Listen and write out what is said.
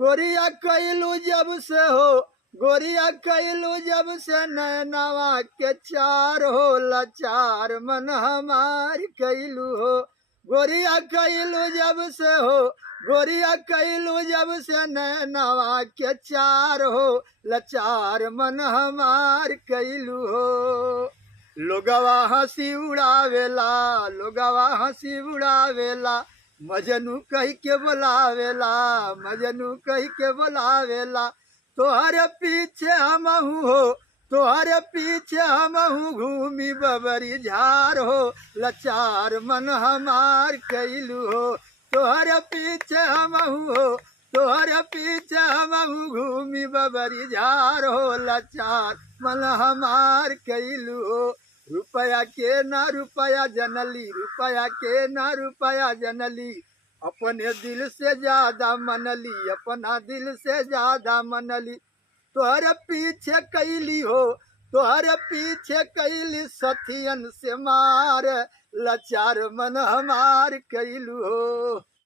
गोरिया कैलू जब से हो, गोरिया कैलू जब से नैनवा के चार हो, लाचार मन हमार कैलू हो। गोरिया कैलू जब से हो, गोरिया कैलू जब से नैनवा के चार हो, लाचार मन हमार कैलू हो। लोगवा हंसी उड़ावेला, लोगवा हंसी उड़ावेला, मजनू कह के बोलावेला, मजनू कह के बोलावेला। तोहर पीछे हमहू हो, तोहर पीछे हमहू घूमी बबरी झार हो, लाचार मन हमार कैलू हो। तोहर पीछे हमहू हो, तोहर पीछे हमहू घूमी बबरी झार हो, लाचार मन हमार कैलू हो। रुपया के ना रुपया जनली, रुपया के ना रुपया जनली, अपने दिल से ज्यादा मनली, अपना दिल से ज्यादा मनली। तोहर पीछे कैली हो, तोहर पीछे कैली सथियन से मार, लाचार मन हमार कैलू हो।